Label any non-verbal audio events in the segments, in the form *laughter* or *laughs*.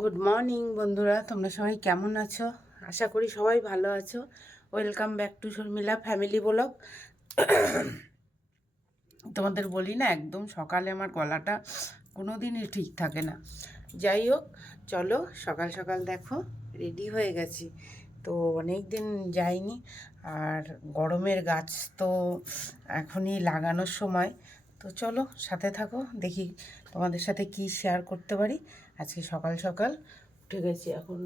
Good morning বন্ধুরা। তোমরা সবাই কেমন আছো? আশা করি সবাই ভালো আছো। Welcome back to Sharmila family blog তোমাদের বলি না, একদম সকালে আমার গলাটা কোনো দিনই ঠিক থাকে না। যাই হোক, চলো সকাল সকাল দেখো রেডি হয়ে গেছি। তো অনেক দিন যাইনি, আর গরমের গাছ তো এখনই লাগানোর সময়। তো চলো সাথে থাকো, দেখি তোমাদের সাথে কি শেয়ার করতে পারি। আজকে সকাল সকাল উঠে গেছি, এখন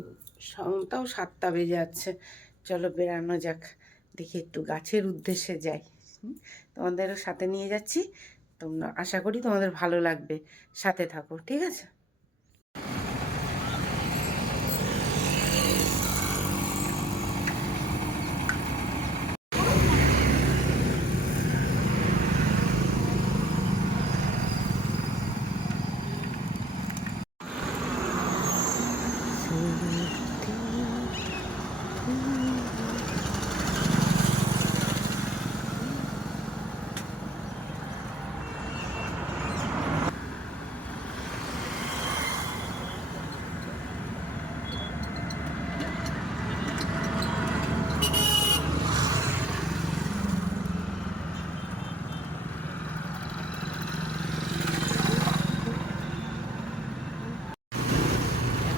তাও সাতটা বেজে যাচ্ছে। চলো বেড়ানো যাক, দেখি একটু গাছের উদ্দেশ্যে যাই। তোমাদেরও সাথে নিয়ে যাচ্ছি, তোমরা আশা করি তোমাদের ভালো লাগবে। সাথে থাকো, ঠিক আছে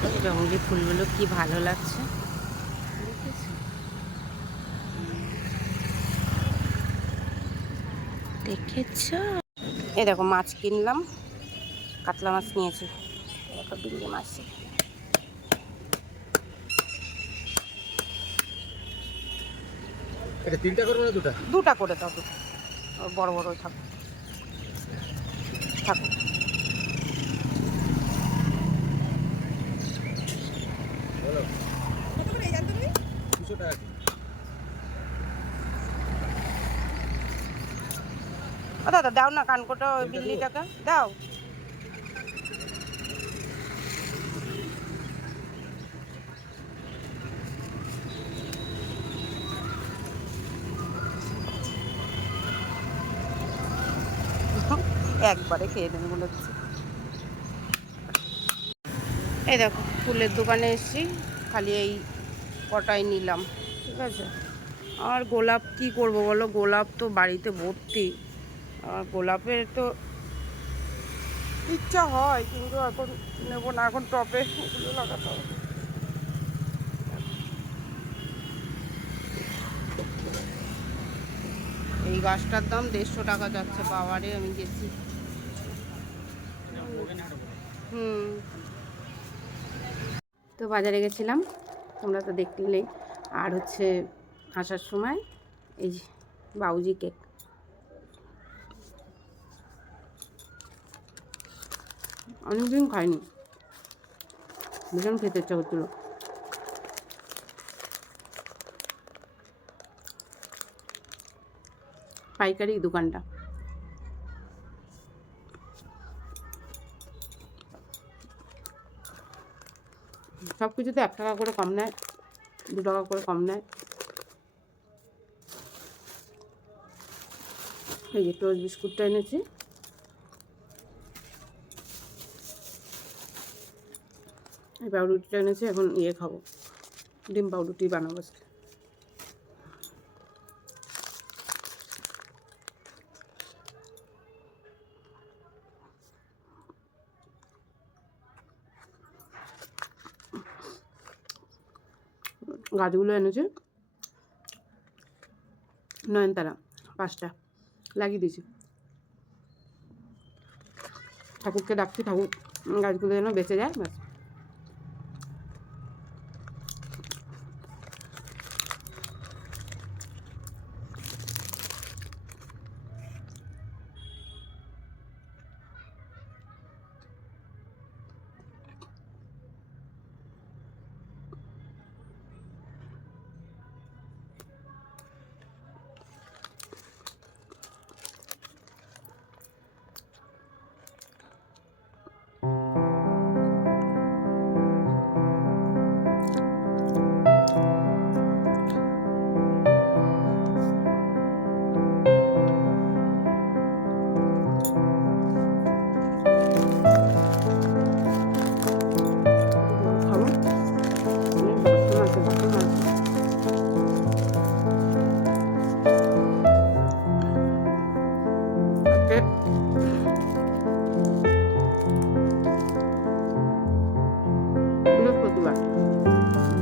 দেখো জঙ্গলি ফুলগুলো কি ভালো লাগছে? দেখেছ? এই দেখো মাছ কিনলাম। কাতলা মাছ নিয়েছি। দেখো বিঙ্গে মাছ। এটা তিনটা করব না দুটা? দুটা করে দাও দুটো। বড় বড় থাকো থাকো বলো দুশো টাকা কি? ও দাদা দাও না, কানকোটা ওই বিল্লিটাকে। দাও। একবারে খেয়ে নেন মনে হচ্ছে। এই দেখো, ফুলের দোকানে এসেছি, খালি এই কটাই নিলাম, ঠিক আছে? আর গোলাপ কি করব বলো? গোলাপ তো বাড়িতে ভর্তি। আর গোলাপের তো ইচ্ছা হয় কিন্তু এখন নেব না এখন টপে ওগুলো লাগাতে হবে। এই গাছটার দাম দেড়শো টাকা যাচ্ছে বাবারে আমি গেছি। হুম। তো বাজারে গেছিলাম তোমরা তো দেখলেই। আর হচ্ছে আসার সময় এই বাউজি কেক। অনেকদিন খাইনি। ভীষণ খেতে ইচ্ছা করছিল। পাইকারি দোকানটা। সব কিছুতে এক টাকা করে কম নেয়, দু টাকা করে কম নেয়। এই যে টোস্ট বিস্কুটটা এনেছি। পাউরুটিটা এনেছি, এখন ইয়ে খাব। ডিম পাউরুটি বানাবো আজকে। গাছগুলো এনেছে। নয়নতারা, পাঁচটা। লাগিয়ে দিয়েছি। ঠাকুরকে ডাকছি, ঠাকুর গাছগুলো যেন বেঁচে যায়, ব্যাস।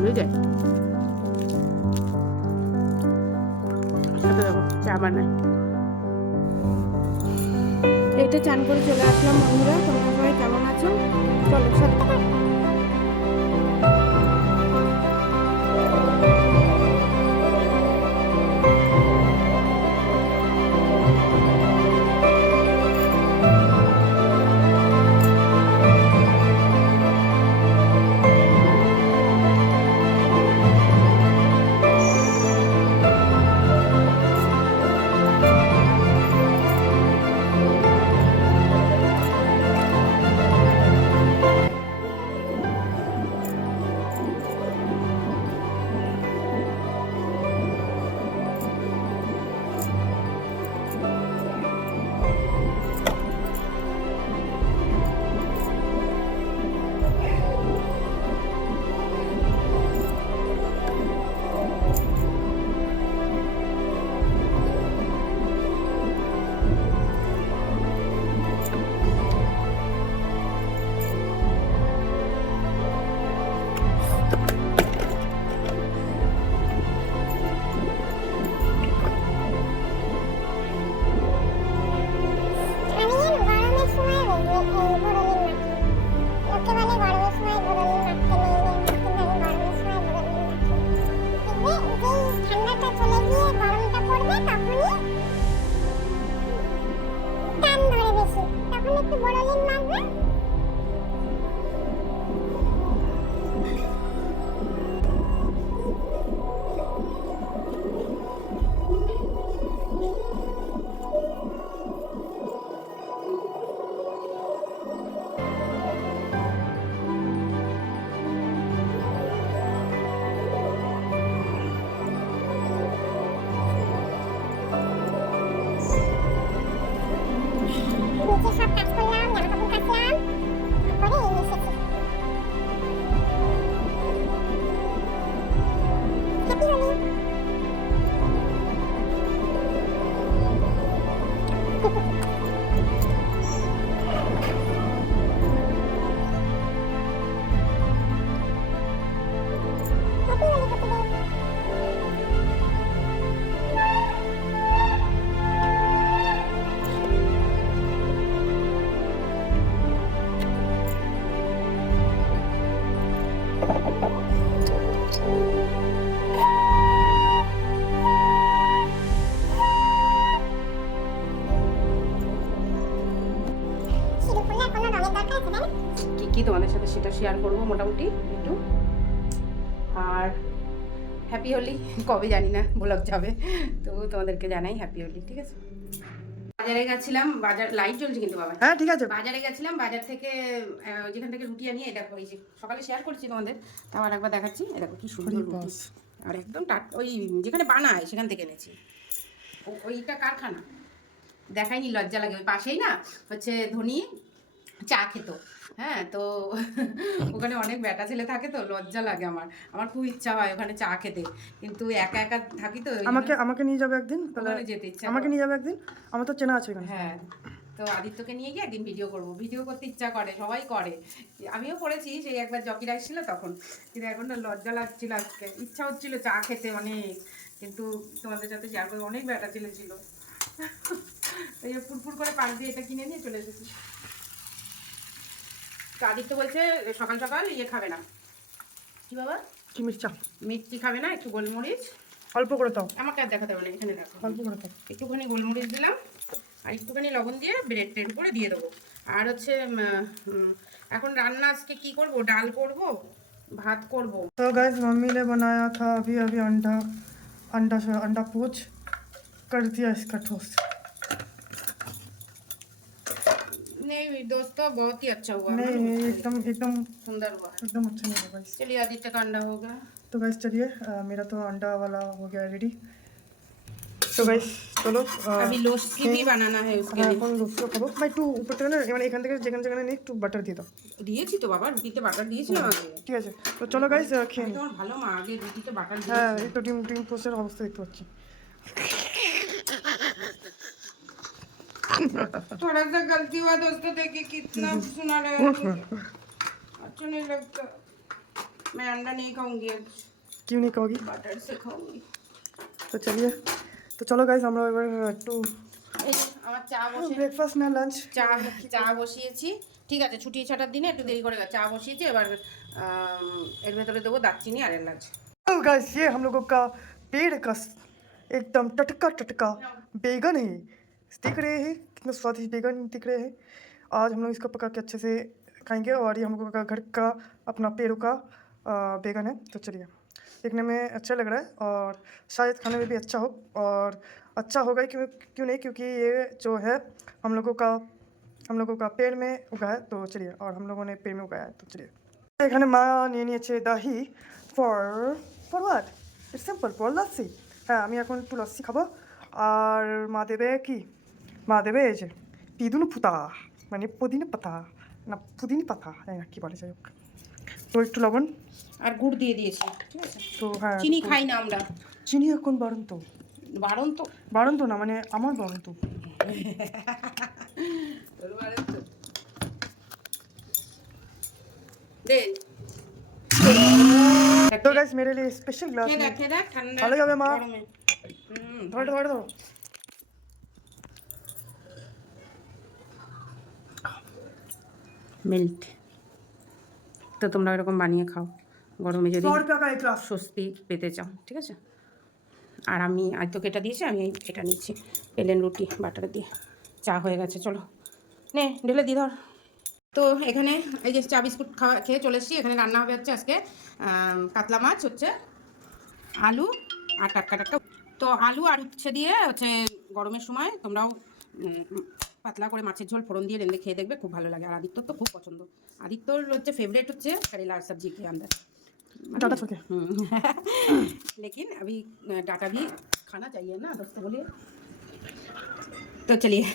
তিনটে সাথে দেখো চা বানায় এটা চান করে চলে আসলাম বন্ধুরা, তোমরা সবাই কেমন আছো? চলো, সাথে মোটামুটি একটু। আর হ্যাপি হোলি কবে জানি না ব্লগ যাবে। তো তোমাদেরকে জানাই হ্যাপি হোলি ঠিক আছে? বাজারে গেছিলাম বাজার লাইট জ্বলছে কিন্তু বাবা। হ্যাঁ ঠিক আছে। বাজারে গেছিলাম বাজার থেকে যেখান থেকে রুটি আনিয়ে এটা ওই যে সকালে শেয়ার করছি তোমাদের তাও আর একবার দেখাচ্ছি এটা কি সুন্দর রুটি। আর একদম টাট ওই যেখানে বানায় সেখান থেকে এনেছি। ওইটা কারখানা। দেখাইনি লজ্জা লাগে। ওই পাশেই না হচ্ছে ধনী চা খেত। হ্যাঁ তো *laughs* ওখানে অনেক বেটা ছেলে থাকে তো লজ্জা লাগে আমার। আমার খুব ইচ্ছা হয় ওখানে চা খেতে। কিন্তু একা একা থাকি তো আমাকে আমাকে নিয়ে যাবে একদিন? তাহলে যেতে ইচ্ছা আমাকে নিয়ে যাবে একদিন? আমার তো চেনা আছে হ্যাঁ তো আদিত্যকে নিয়ে গিয়ে একদিন ভিডিও করব। ভিডিও করতে ইচ্ছা করে সবাই করে। আমিও করেছি সেই একবার জকি আসছিল তখন। কিন্তু এখন না লজ্জা লাগছিল আজকে। ইচ্ছা হচ্ছিল চা খেতে অনেক। কিন্তু তোমাদের সাথে শেয়ার করে অনেক ব্যাটা ছেলে ছিল। এই ফুরফুর করে পাক দিয়ে এটা কিনে নিয়ে চলে এসেছি। তো আদিত্য বলছে সকাল সকাল ইয়ে খাবে না কি বাবা কি মির্চা মিষ্টি খাবে না একটু গোলমরিচ অল্প করে দাও আমাকে আর দেখাতে হবে না এখানে রাখো অল্প করে দাও একটুখানি গোলমরিচ দিলাম আর একটুখানি লবণ দিয়ে ব্রেড ট্রেড করে দিয়ে দেবো আর হচ্ছে উম, উম, এখন রান্না আজকে কি করব ডাল করব ভাত করব तो गाइस मम्मी ने बनाया था अभी अभी अंडा अंडा से अंडा पूछ कर दिया इसका टोस्ट नहीं दोस्तों बहुत ही अच्छा हुआ नहीं नहीं, एकदम एकदम सुंदर हुआ है एकदम अच्छा नहीं है गाइस चलिए आदित्य का अंडा होगा तो गाइस चलिए अ, मेरा तो अंडा वाला हो गया रेडी তো গাইস চলো আহ, अभी लस्सी भी बनाना है उसके হ্যাঁ लिए এখন লুচিও খাবো বা একটু উপর থেকে না মানে এখান থেকে যেখানে যেখানে নিয়ে একটু বাটার দিয়ে দাও দিয়েছি তো বাবা রুটিতে বাটার দিয়েছিলাম আগে ঠিক আছে তো চলো গাইস খেয়ে নিই তোমার ভালো মা আগে রুটিতে বাটার হ্যাঁ দিয়েছি একটু ডিম ডিম পোস্টের অবস্থা দেখতে পাচ্ছি थोड़ा सा गलती हुआ दोस्तों देखिए कितना सुना रहे हो अच्छा नहीं लगता मैं अंडा नहीं खाऊंगी आज क्यों नहीं कहोगी बटर से खाऊंगी तो चलिए तो चलो गाइज আমরা এবার একটু এই যে আমার চা বসে ব্রেকফাস্ট না লাঞ্চ চা চা বসিয়েছি ঠিক আছে ছুটি ছাটার দিনে একটু দেরি করে গেছে। চা বসিয়েছি এবার আম, এর ভেতরে দেবো দারচিনি আর এলাচ तो गाइस ये हम लोगों का पेड़ का स- एकदम टटका टटका बैगन है दिख रहे हैं कितना स्वादिष्ट बैगन दिख रहे हैं आज हम लोग इसको पका के अच्छे से खाएंगे और ये हम लोगों का घर का अपना पेड़ों का आ, बैगन है तो चलिए देखने में अच्छा लग रहा है और शायद खाने में भी अच्छा हो और अच्छा होगा ही क्यों क्यों नहीं क्योंकि ये जो है हम लोगों का हम लोगों का पेड़ में उगा है तो चलिए और हम लोगों ने पेड़ में उगाया है तो चलिए এখানে মা নিয়ে নিয়েছে dahi for for what it's simple for lassi হ্যাঁ আমি এখন একটু লস্যি খাবো আর মা দেবে কি মা দেবে এই যে পিদুন পুতা মানে পুদিনা পাতা না পুদিনি পাতা না কী বলে যাই হোক। তো একটু লবণ। আর গুড় দিয়ে দিয়েছি। ঠিক আছে? তো হ্যাঁ চিনি খাই না আমরা। চিনি এখন বারণ তো বারণ তো বারণ তো না মানে আমার বারণ তো তো গাইস মেরে लिए স্পেশাল গ্লাস খেয়ে দেখ খেয়ে দেখ ঠান্ডা। ভালো যাবে মা। ধরে ধরে ধরো। মিল্ট তো তোমরা এরকম বানিয়ে খাও। গরমে যদি স্বস্তি পেতে চাও ঠিক আছে? আর আমি আজ তোকে এটা দিয়েছি আমি এটা নিচ্ছি পেলেন রুটি বাটার দিয়ে। চা হয়ে গেছে চলো। নে ঢেলে দি ধর। তো এখানে এই যে চা বিস্কুট খাওয়া খেয়ে চলে এসেছি। এখানে রান্না হবে হচ্ছে আজকে কাতলা মাছ হচ্ছে আলু আর টাটকা টাটকা। তো আলু আর উচ্ছে দিয়ে হচ্ছে গরমের সময় তোমরাও পাতলা করে মাছের ঝোল ফোড়ন দিয়ে রেঁধে খেয়ে দেখবে খুব ভালো লাগে আর আদিত্যর তো খুব পছন্দ আদিত্যর হচ্ছে ফেভারিট হচ্ছে करेला और सब्जी के अंदर टाटा छोड़ के हम्म। लेकिन अभी डाटा भी खाना चाहिए ना दोस्तों बोलिए তো চলিয়ে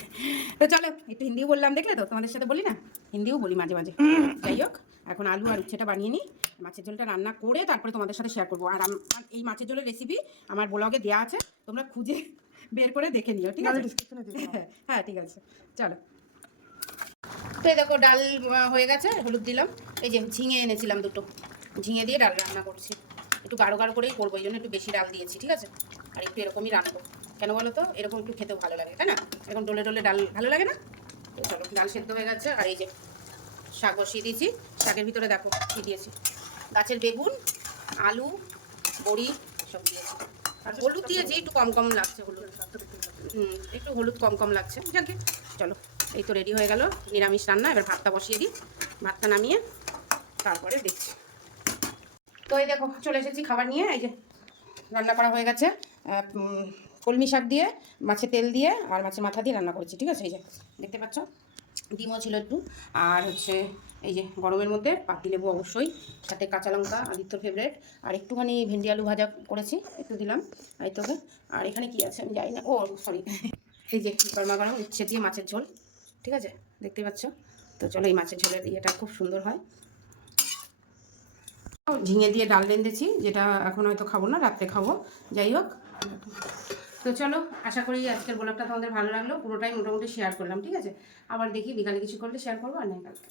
তো চলো একটু হিন্দিও বললাম দেখলে তো তোমাদের সাথে বলি না হিন্দিও বলি মাঝে মাঝে যাই হোক এখন আলু আর উচ্ছেটা বানিয়ে নিই মাছের ঝোলটা রান্না করে তারপরে তোমাদের সাথে শেয়ার করবো আর আমার এই মাছের ঝোলের রেসিপি আমার ব্লগে দেওয়া আছে তোমরা খুঁজে বের করে দেখে নিও ঠিক আছে। *laughs* হ্যাঁ ঠিক আছে চলো। তো এই দেখো ডাল হয়ে গেছে হলুদ দিলাম। এই যে ঝিঙে এনেছিলাম দুটো। ঝিঙে দিয়ে ডাল রান্না করছি। একটু গাঢ় গাঢ় করেই করব এই জন্য একটু বেশি ডাল দিয়েছি ঠিক আছে? আর একটু এরকমই রান্না কেন বলো তো? এরকম একটু খেতেও ভালো লাগে তাই না? এরকম ডোলে ডলে ডাল ভালো লাগে না? তো চলো ডাল সেদ্ধ হয়ে গেছে আর এই যে শাক বসিয়ে দিয়েছি। শাকের ভিতরে দেখো কি দিয়েছি? গাছের বেগুন আলু বড়ি সব দিয়েছি। আর হলুদ দিয়েছি একটু কম কম লাগছে, হলুদ। একটু হলুদ কম কম লাগছে। যাকে চলো, এই তো রেডি হয়ে গেল। নিরামিষ রান্না, এবার ভাতটা বসিয়ে দিই। ভাতটা নামিয়ে তারপরে দেখছি। তো এই দেখো, চলে এসেছি খাবার নিয়ে। এই যে রান্না করা হয়ে গেছে। কলমি শাক দিয়ে মাছের তেল দিয়ে আর মাছের মাথা দিয়ে রান্না করেছি। ঠিক আছে? এই যে, দেখতে পাচ্ছ? ডিমও ছিল একটু। আর হচ্ছে এই যে গরমের মধ্যে পাতি লেবু অবশ্যই, সাথে কাঁচা লঙ্কা, আদিত্যর ফেভারেট আর একটুখানি ভেন্ডি আলু ভাজা করেছি, একটু দিলাম তোকে আর এখানে কি আছে আমি জানি না, ও সরি এই যে গরমা গরম উচ্ছে দিয়ে মাছের ঝোল, ঠিক আছে? দেখতে পাচ্ছ? তো চলো এই মাছের ঝোলের ইয়েটা খুব সুন্দর হয়। ঝিঙে দিয়ে ডাল রেঁধেছি, যেটা এখন হয়তো খাব না, রাত্রে খাব, যাই হোক। তো চলো, আশা করি আজকের ব্লগটা তোমাদের ভালো লাগল, পুরোটাই মোটামুটি শেয়ার করলাম, ঠিক আছে? আবার দেখি বিকালে কিছু করলে শেয়ার করব আর নাই কালকে।